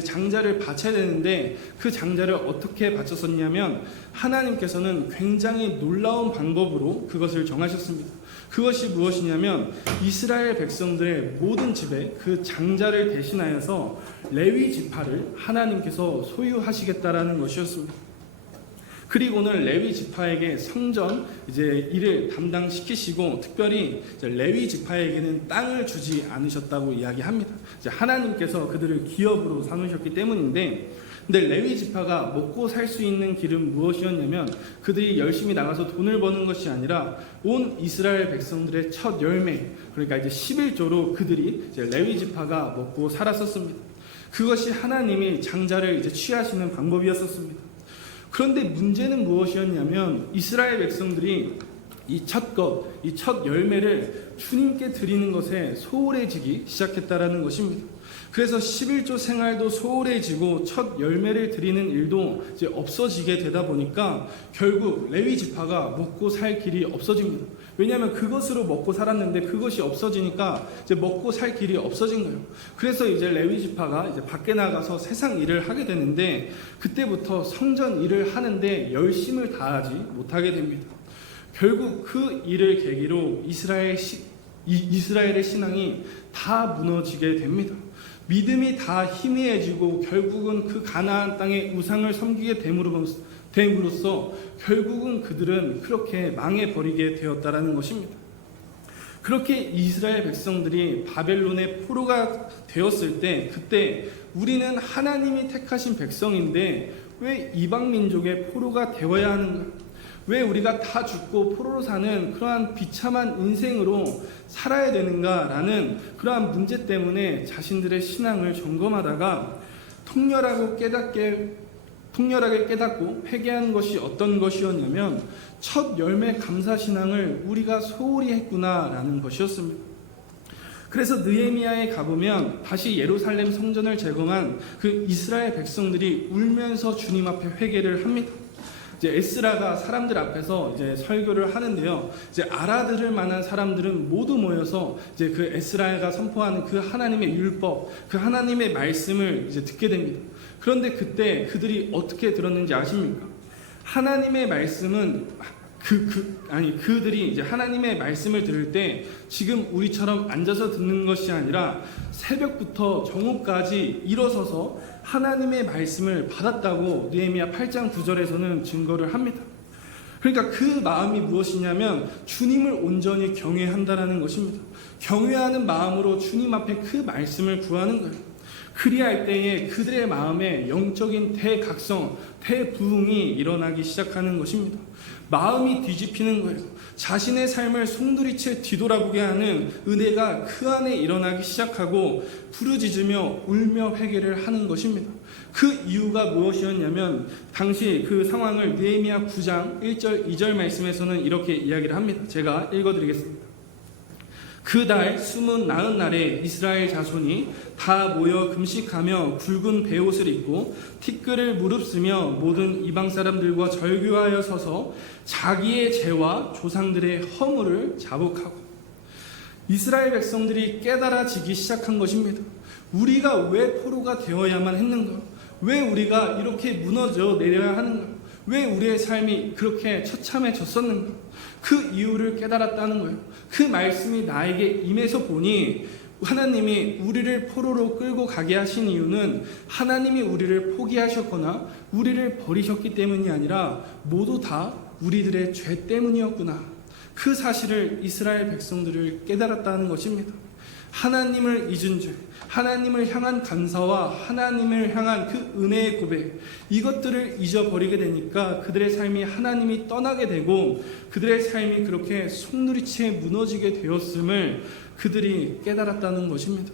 장자를 바쳐야 되는데 그 장자를 어떻게 바쳤었냐면 하나님께서는 굉장히 놀라운 방법으로 그것을 정하셨습니다. 그것이 무엇이냐면 이스라엘 백성들의 모든 집에 그 장자를 대신하여서 레위 지파를 하나님께서 소유하시겠다라는 것이었습니다. 그리고는 레위 지파에게 성전 이제 일을 담당시키시고, 특별히 이제 레위 지파에게는 땅을 주지 않으셨다고 이야기합니다. 이제 하나님께서 그들을 기업으로 삼으셨기 때문인데, 근데 레위 지파가 먹고 살 수 있는 길은 무엇이었냐면 그들이 열심히 나가서 돈을 버는 것이 아니라 온 이스라엘 백성들의 첫 열매, 그러니까 이제 11조로 그들이 이제 레위 지파가 먹고 살았었습니다. 그것이 하나님이 장자를 이제 취하시는 방법이었었습니다. 그런데 문제는 무엇이었냐면 이스라엘 백성들이 이 첫 열매를 주님께 드리는 것에 소홀해지기 시작했다라는 것입니다. 그래서 11조 생활도 소홀해지고 첫 열매를 드리는 일도 이제 없어지게 되다 보니까 결국 레위 지파가 먹고 살 길이 없어집니다. 왜냐하면 그것으로 먹고 살았는데 그것이 없어지니까 이제 먹고 살 길이 없어진 거예요. 그래서 이제 레위 지파가 이제 밖에 나가서 세상 일을 하게 되는데, 그때부터 성전 일을 하는데 열심을 다하지 못하게 됩니다. 결국 그 일을 계기로 이스라엘의 신앙이 다 무너지게 됩니다. 믿음이 다 희미해지고 결국은 그 가나안 땅의 우상을 섬기게 됨으로써 결국은 그들은 그렇게 망해버리게 되었다라는 것입니다. 그렇게 이스라엘 백성들이 바벨론의 포로가 되었을 때, 그때 우리는 하나님이 택하신 백성인데 왜 이방 민족의 포로가 되어야 하는가? 왜 우리가 다 죽고 포로로 사는 그러한 비참한 인생으로 살아야 되는가라는 그러한 문제 때문에 자신들의 신앙을 점검하다가 통렬하게 깨닫고 회개한 것이 어떤 것이었냐면 첫 열매 감사 신앙을 우리가 소홀히 했구나라는 것이었습니다. 그래서 느헤미야에 가보면 다시 예루살렘 성전을 재건한 그 이스라엘 백성들이 울면서 주님 앞에 회개를 합니다. 이제 에스라가 사람들 앞에서 이제 설교를 하는데요. 이제 알아들을 만한 사람들은 모두 모여서 이제 그 에스라가 선포하는 그 하나님의 율법, 그 하나님의 말씀을 이제 듣게 됩니다. 그런데 그때 그들이 어떻게 들었는지 아십니까? 하나님의 말씀은 그들이 이제 하나님의 말씀을 들을 때 지금 우리처럼 앉아서 듣는 것이 아니라 새벽부터 정오까지 일어서서 하나님의 말씀을 받았다고 느헤미야 8장 9절에서는 증거를 합니다. 그러니까 그 마음이 무엇이냐면 주님을 온전히 경외한다라는 것입니다. 경외하는 마음으로 주님 앞에 그 말씀을 구하는 거예요. 그리할 때에 그들의 마음에 영적인 대각성, 대부흥이 일어나기 시작하는 것입니다. 마음이 뒤집히는 거예요. 자신의 삶을 송두리째 뒤돌아보게 하는 은혜가 그 안에 일어나기 시작하고 부르짖으며 울며 회개를 하는 것입니다. 그 이유가 무엇이었냐면 당시 그 상황을 느헤미야 9장 1절 2절 말씀에서는 이렇게 이야기를 합니다. 제가 읽어드리겠습니다. 그 달 숨은 나은 날에 이스라엘 자손이 다 모여 금식하며 굵은 베옷을 입고 티끌을 무릅쓰며 모든 이방 사람들과 절규하여 서서 자기의 죄와 조상들의 허물을 자복하고, 이스라엘 백성들이 깨달아지기 시작한 것입니다. 우리가 왜 포로가 되어야만 했는가? 왜 우리가 이렇게 무너져 내려야 하는가? 왜 우리의 삶이 그렇게 처참해졌었는가? 그 이유를 깨달았다는 거예요. 그 말씀이 나에게 임해서 보니 하나님이 우리를 포로로 끌고 가게 하신 이유는 하나님이 우리를 포기하셨거나 우리를 버리셨기 때문이 아니라 모두 다 우리들의 죄 때문이었구나. 그 사실을 이스라엘 백성들을 깨달았다는 것입니다. 하나님을 잊은 죄, 하나님을 향한 감사와 하나님을 향한 그 은혜의 고백, 이것들을 잊어버리게 되니까 그들의 삶이 하나님이 떠나게 되고 그들의 삶이 그렇게 송두리째 무너지게 되었음을 그들이 깨달았다는 것입니다.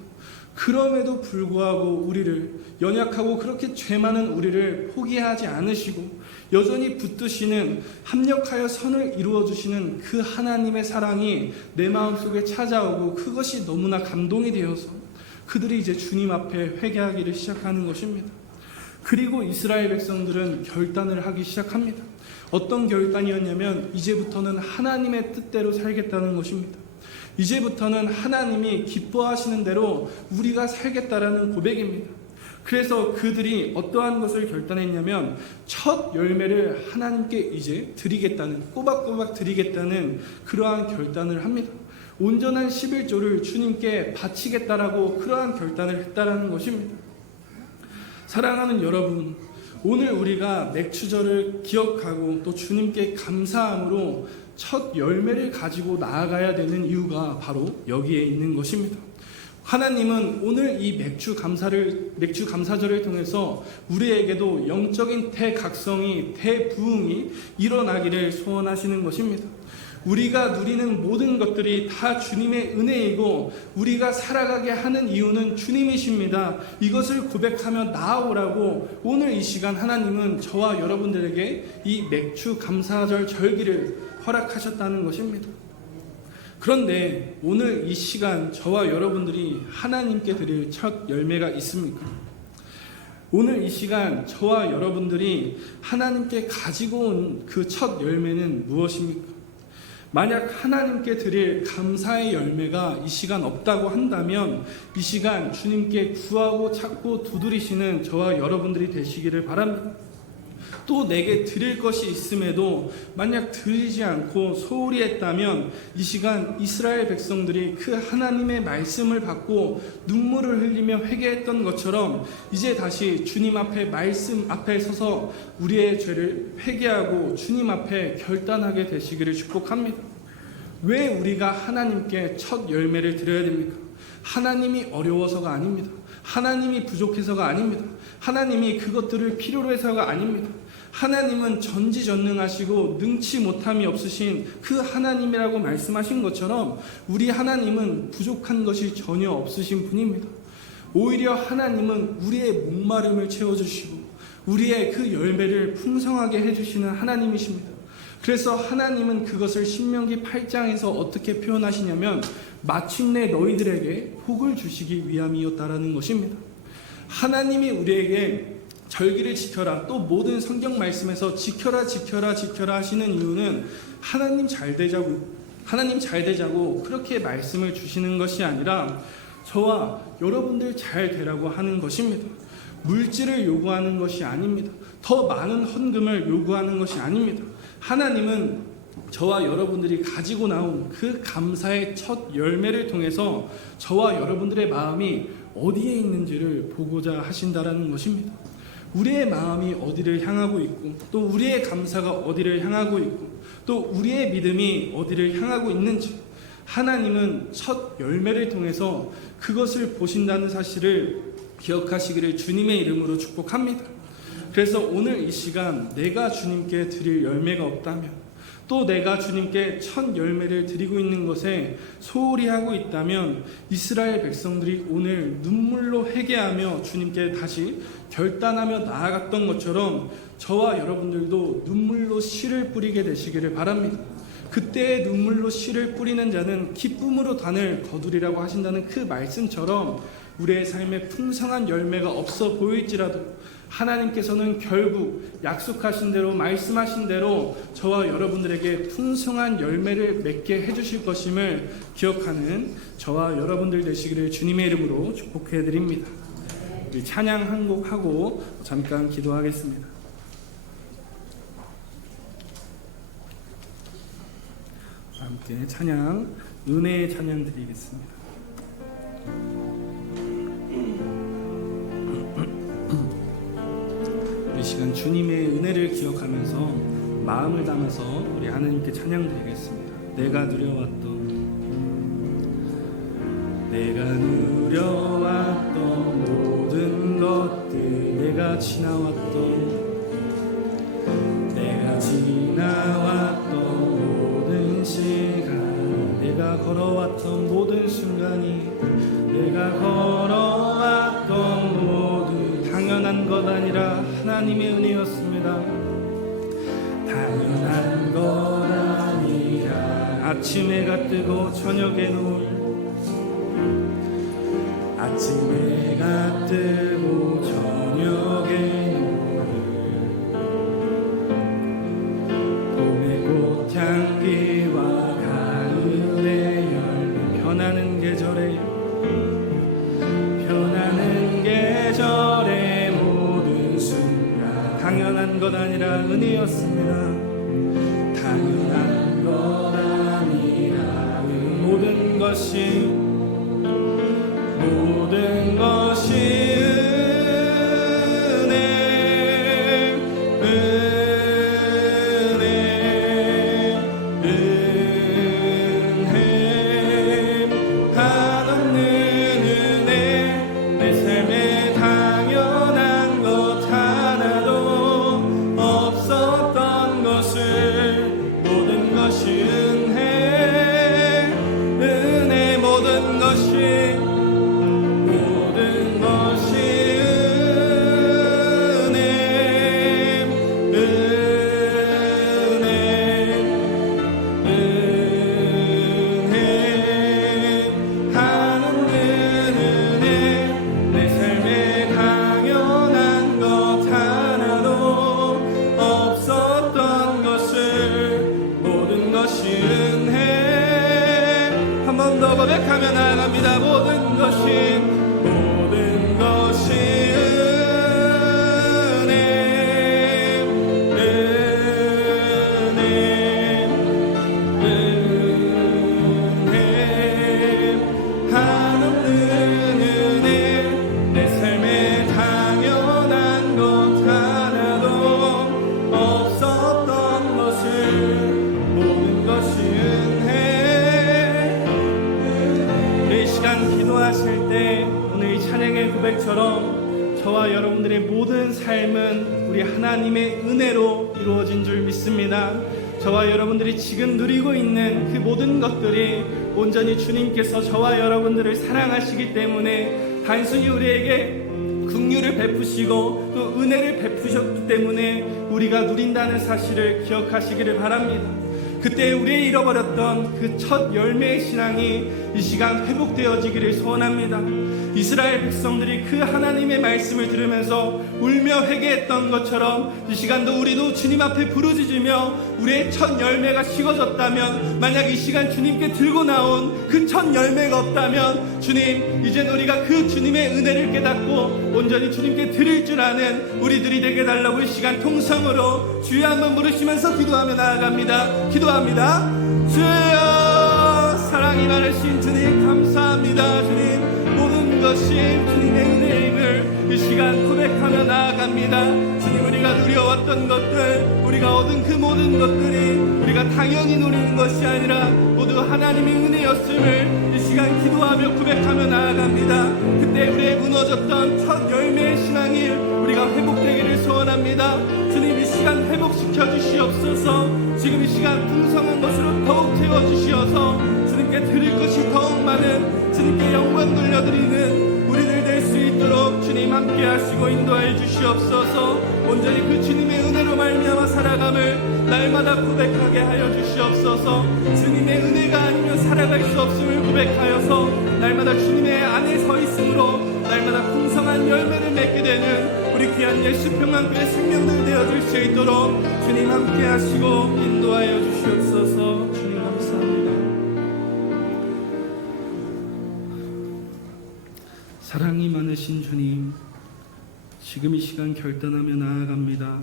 그럼에도 불구하고 우리를, 연약하고 그렇게 죄 많은 우리를 포기하지 않으시고 여전히 붙드시는, 합력하여 선을 이루어주시는 그 하나님의 사랑이 내 마음속에 찾아오고 그것이 너무나 감동이 되어서 그들이 이제 주님 앞에 회개하기를 시작하는 것입니다. 그리고 이스라엘 백성들은 결단을 하기 시작합니다. 어떤 결단이었냐면 이제부터는 하나님의 뜻대로 살겠다는 것입니다. 이제부터는 하나님이 기뻐하시는 대로 우리가 살겠다라는 고백입니다. 그래서 그들이 어떠한 것을 결단했냐면 첫 열매를 하나님께 이제 드리겠다는, 꼬박꼬박 드리겠다는 그러한 결단을 합니다. 온전한 11조를 주님께 바치겠다라고 그러한 결단을 했다라는 것입니다. 사랑하는 여러분, 오늘 우리가 맥추절을 기억하고 또 주님께 감사함으로 첫 열매를 가지고 나아가야 되는 이유가 바로 여기에 있는 것입니다. 하나님은 오늘 이 맥주 감사절을 통해서 우리에게도 영적인 대각성이, 대부흥이 일어나기를 소원하시는 것입니다. 우리가 누리는 모든 것들이 다 주님의 은혜이고 우리가 살아가게 하는 이유는 주님이십니다. 이것을 고백하며 나아오라고 오늘 이 시간 하나님은 저와 여러분들에게 이 맥주 감사절 절기를 허락하셨다는 것입니다. 그런데 오늘 이 시간 저와 여러분들이 하나님께 드릴 첫 열매가 있습니까? 오늘 이 시간 저와 여러분들이 하나님께 가지고 온 그 첫 열매는 무엇입니까? 만약 하나님께 드릴 감사의 열매가 이 시간 없다고 한다면 이 시간 주님께 구하고 찾고 두드리시는 저와 여러분들이 되시기를 바랍니다. 또 내게 드릴 것이 있음에도 만약 드리지 않고 소홀히 했다면 이 시간 이스라엘 백성들이 그 하나님의 말씀을 받고 눈물을 흘리며 회개했던 것처럼 이제 다시 주님 앞에 말씀 앞에 서서 우리의 죄를 회개하고 주님 앞에 결단하게 되시기를 축복합니다. 왜 우리가 하나님께 첫 열매를 드려야 됩니까? 하나님이 어려워서가 아닙니다. 하나님이 부족해서가 아닙니다. 하나님이 그것들을 필요로 해서가 아닙니다. 하나님은 전지전능하시고 능치 못함이 없으신 그 하나님이라고 말씀하신 것처럼 우리 하나님은 부족한 것이 전혀 없으신 분입니다. 오히려 하나님은 우리의 목마름을 채워주시고 우리의 그 열매를 풍성하게 해주시는 하나님이십니다. 그래서 하나님은 그것을 신명기 8장에서 어떻게 표현하시냐면 마침내 너희들에게 복을 주시기 위함이었다라는 것입니다. 하나님이 우리에게 절기를 지켜라, 또 모든 성경 말씀에서 지켜라 하시는 이유는 하나님 잘 되자고 그렇게 말씀을 주시는 것이 아니라 저와 여러분들 잘 되라고 하는 것입니다. 물질을 요구하는 것이 아닙니다. 더 많은 헌금을 요구하는 것이 아닙니다. 하나님은 저와 여러분들이 가지고 나온 그 감사의 첫 열매를 통해서 저와 여러분들의 마음이 어디에 있는지를 보고자 하신다라는 것입니다. 우리의 마음이 어디를 향하고 있고 또 우리의 감사가 어디를 향하고 있고 또 우리의 믿음이 어디를 향하고 있는지 하나님은 첫 열매를 통해서 그것을 보신다는 사실을 기억하시기를 주님의 이름으로 축복합니다. 그래서 오늘 이 시간 내가 주님께 드릴 열매가 없다면 또 내가 주님께 첫 열매를 드리고 있는 것에 소홀히 하고 있다면 이스라엘 백성들이 오늘 눈물로 회개하며 주님께 다시 결단하며 나아갔던 것처럼 저와 여러분들도 눈물로 씨를 뿌리게 되시기를 바랍니다. 그때의 눈물로 씨를 뿌리는 자는 기쁨으로 단을 거두리라고 하신다는 그 말씀처럼 우리의 삶에 풍성한 열매가 없어 보일지라도 하나님께서는 결국 약속하신 대로 말씀하신 대로 저와 여러분들에게 풍성한 열매를 맺게 해주실 것임을 기억하는 저와 여러분들 되시기를 주님의 이름으로 축복해 드립니다. 우리 찬양 한 곡 하고 잠깐 기도하겠습니다. 함께 찬양, 은혜의 찬양 드리겠습니다. 이 시간 주님의 은혜를 기억하면서 마음을 담아서 우리 하나님께 찬양 드리겠습니다. 내가 누려왔던 모든 것들, 내가 지나왔던 모든 시간, 내가 걸어왔던 모든 순간이, 내가 걸어왔던 모든 당연한 것 아니라 하나님의 은혜였습니다. 당연한 것 아니라 아침 해가 뜨고 저녁에 노을, 아침 해가 뜨고 저녁에 노을, 봄의 꽃향기와 가을의 열매, 변하는 계절의 모든 순간, 당연한 것 아니라 은혜였습니다. 당연한 것 아니라 모든 것이 고백하며 나아갑니다. 모든 것이 고백처럼 저와 여러분들의 모든 삶은 우리 하나님의 은혜로 이루어진 줄 믿습니다. 저와 여러분들이 지금 누리고 있는 그 모든 것들이 온전히 주님께서 저와 여러분들을 사랑하시기 때문에 단순히 우리에게 긍휼을 베푸시고 또 은혜를 베푸셨기 때문에 우리가 누린다는 사실을 기억하시기를 바랍니다. 그때 우리의 잃어버렸던 그 첫 열매의 신앙이 이 시간 회복되어지기를 소원합니다. 이스라엘 백성들이 그 하나님의 말씀을 들으면서 울며 회개했던 것처럼 이 시간도 우리도 주님 앞에 부르짖으며 우리의 첫 열매가 식어졌다면, 만약 이 시간 주님께 들고 나온 그 첫 열매가 없다면, 주님, 이제 우리가 그 주님의 은혜를 깨닫고 온전히 주님께 드릴 줄 아는 우리들이 되게 달라고 이 시간 통성으로 주여 한번 부르시면서 기도하며 나아갑니다. 기도합니다. 주여, 사랑이 많으신 주님 감사합니다. 주님, 모든 것이 주님의 은혜임을 주심을 이 시간 고백하며 나아갑니다. 주님, 우리가 누려왔던 것들, 우리가 얻은 그 모든 것들이 우리가 당연히 누리는 것이 아니라 모두 하나님의 은혜였음을 이 시간 기도하며 고백하며 나아갑니다. 그때 우리의 무너졌던 첫 열매의 신앙이 우리가 회복되기를 소원합니다. 주님, 이 시간 회복시켜 주시옵소서. 지금 이 시간 풍성한 것으로 더욱 채워주시어서 주님께 드릴 것이 더욱 많은, 주님께 영광 돌려드리는 우리들 될 수 있도록 주님 함께 하시고 인도하여 주시옵소서. 온전히 그 주님의 은혜로 말미암아 살아감을 날마다 고백하게 하여 주시옵소서. 주님의 은혜가 아니면 살아갈 수 없음을 고백하여서 날마다 주님의 안에 서 있으므로 날마다 풍성한 열매를 맺게 되는 우리 귀한 예수평안교회 생명들 되어줄 수 있도록 주님 함께 하시고 인도하여 주시옵소서. 주님 감사합니다. 사랑이 많으신 주님, 지금 이 시간 결단하며 나아갑니다.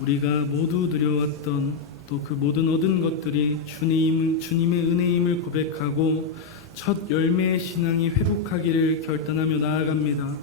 우리가 모두 누려왔던 또 그 모든 얻은 것들이 주님의 은혜임을 고백하고 첫 열매의 신앙이 회복하기를 결단하며 나아갑니다.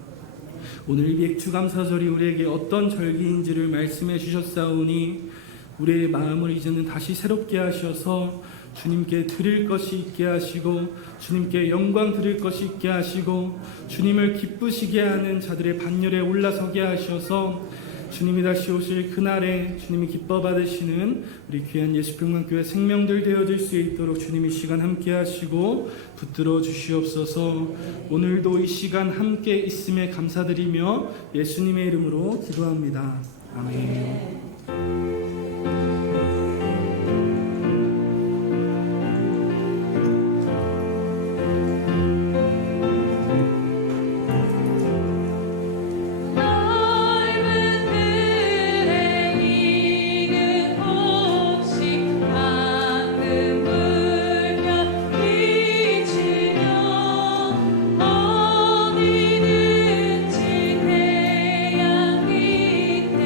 오늘 백주감사절이 우리에게 어떤 절기인지를 말씀해 주셨사오니 우리의 마음을 이제는 다시 새롭게 하셔서 주님께 드릴 것이 있게 하시고 주님께 영광 드릴 것이 있게 하시고 주님을 기쁘시게 하는 자들의 반열에 올라서게 하셔서 주님이 다시 오실 그날에 주님이 기뻐 받으시는 우리 귀한 예수평안교회 생명들 되어질 수 있도록 주님이 시간 함께 하시고 붙들어 주시옵소서. 오늘도 이 시간 함께 있음에 감사드리며 예수님의 이름으로 기도합니다. 아멘. 어디든지 태양 밑에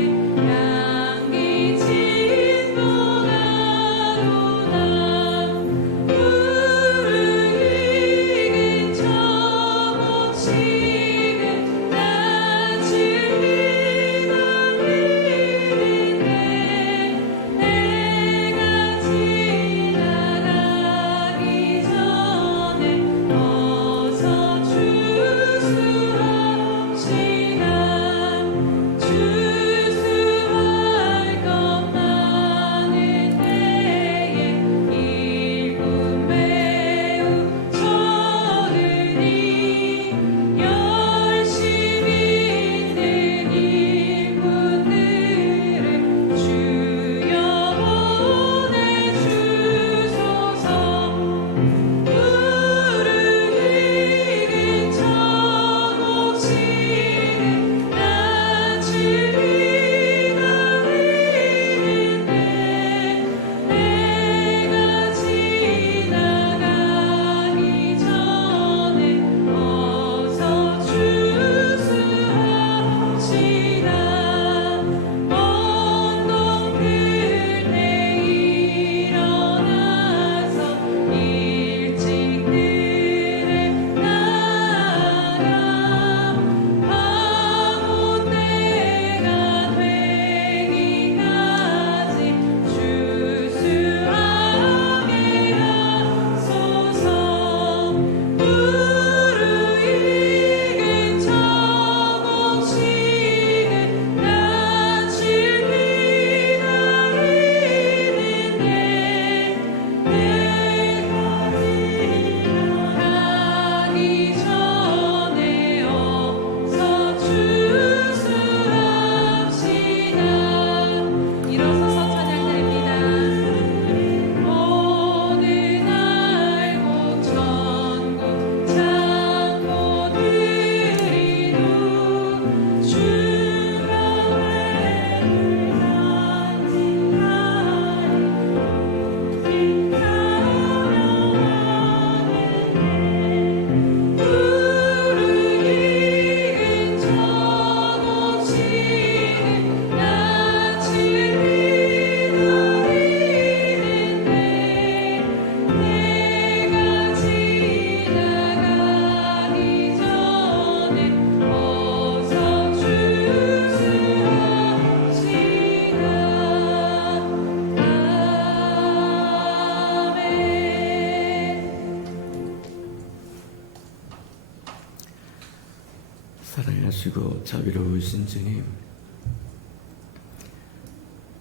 사랑하시고 자비로우신 주님,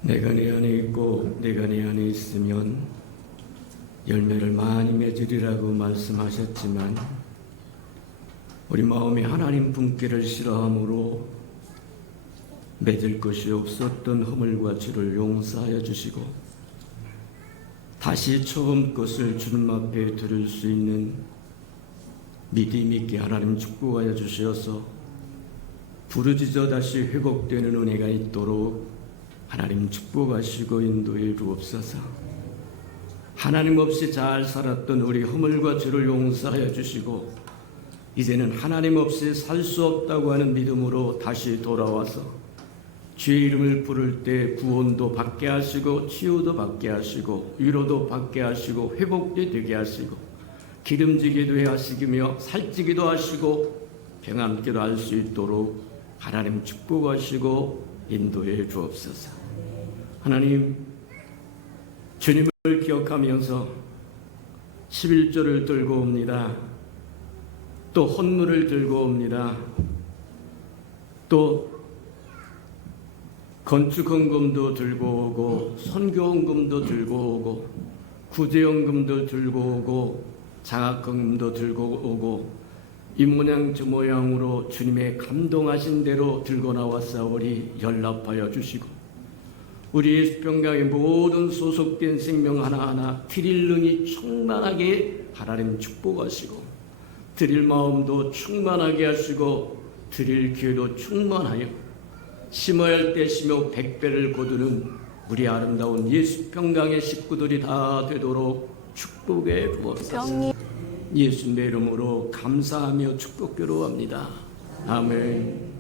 내가 내 안에 있고 내가 내 안에 있으면 열매를 많이 맺으리라고 말씀하셨지만 우리 마음에 하나님 분께를 싫어함으로 맺을 것이 없었던 허물과 죄를 용서하여 주시고 다시 처음 것을 주님 앞에 드릴 수 있는 믿음 있게 하나님 축복하여 주시어서 부르짖어 다시 회복되는 은혜가 있도록 하나님 축복하시고 인도해 주옵소서. 하나님 없이 잘 살았던 우리 허물과 죄를 용서하여 주시고 이제는 하나님 없이 살 수 없다고 하는 믿음으로 다시 돌아와서 주의 이름을 부를 때 구원도 받게 하시고 치유도 받게 하시고 위로도 받게 하시고 회복도 되게 하시고 기름지기도 하시며 살찌기도 하시고 평안케도 할 수 있도록 하나님 축복하시고 인도해 주옵소서. 하나님, 주님을 기억하면서 11조를 들고 옵니다. 또 헌물을 들고 옵니다. 또 건축헌금도 들고 오고 선교헌금도 들고 오고 구제헌금도 들고 오고 장학헌금도 들고 오고 이 모양 저 모양으로 주님의 감동하신 대로 들고 나왔사오니 연락하여 주시고 우리 예수평강의 모든 소속된 생명 하나하나 드릴 능이 충만하게 하나님 축복하시고 드릴 마음도 충만하게 하시고 드릴 기회도 충만하여 심어야 할 때 심어 100배를 거두는 우리 아름다운 예수평강의 식구들이 다 되도록 축복해 주옵소서. 예수님의 이름으로 감사하며 축복기로 합니다. 아멘.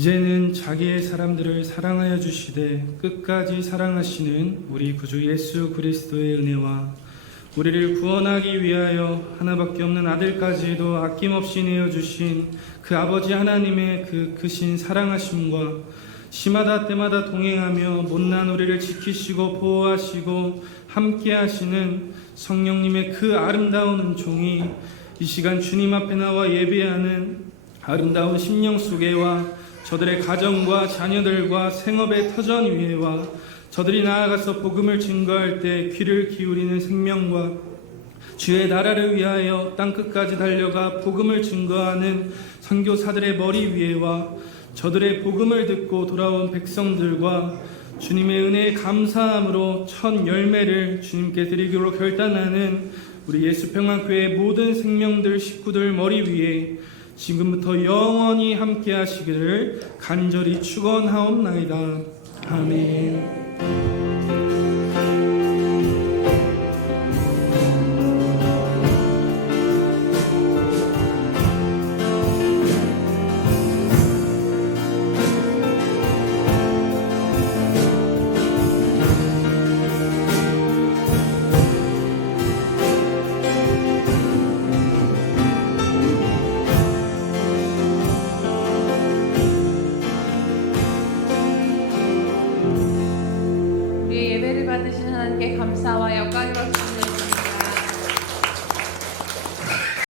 이제는 자기의 사람들을 사랑하여 주시되 끝까지 사랑하시는 우리 구주 예수 그리스도의 은혜와 우리를 구원하기 위하여 하나밖에 없는 아들까지도 아낌없이 내어주신 그 아버지 하나님의 그 크신 사랑하심과 시마다 때마다 동행하며 못난 우리를 지키시고 보호하시고 함께 하시는 성령님의 그 아름다운 은총이 이 시간 주님 앞에 나와 예배하는 아름다운 심령 속에와 저들의 가정과 자녀들과 생업의 터전 위에와 저들이 나아가서 복음을 증거할 때 귀를 기울이는 생명과 주의 나라를 위하여 땅끝까지 달려가 복음을 증거하는 선교사들의 머리 위에와 저들의 복음을 듣고 돌아온 백성들과 주님의 은혜에 감사함으로 첫 열매를 주님께 드리기로 결단하는 우리 예수평안교회 모든 생명들 식구들 머리 위에 지금부터 영원히 함께 하시기를 간절히 축원하옵나이다. 아멘.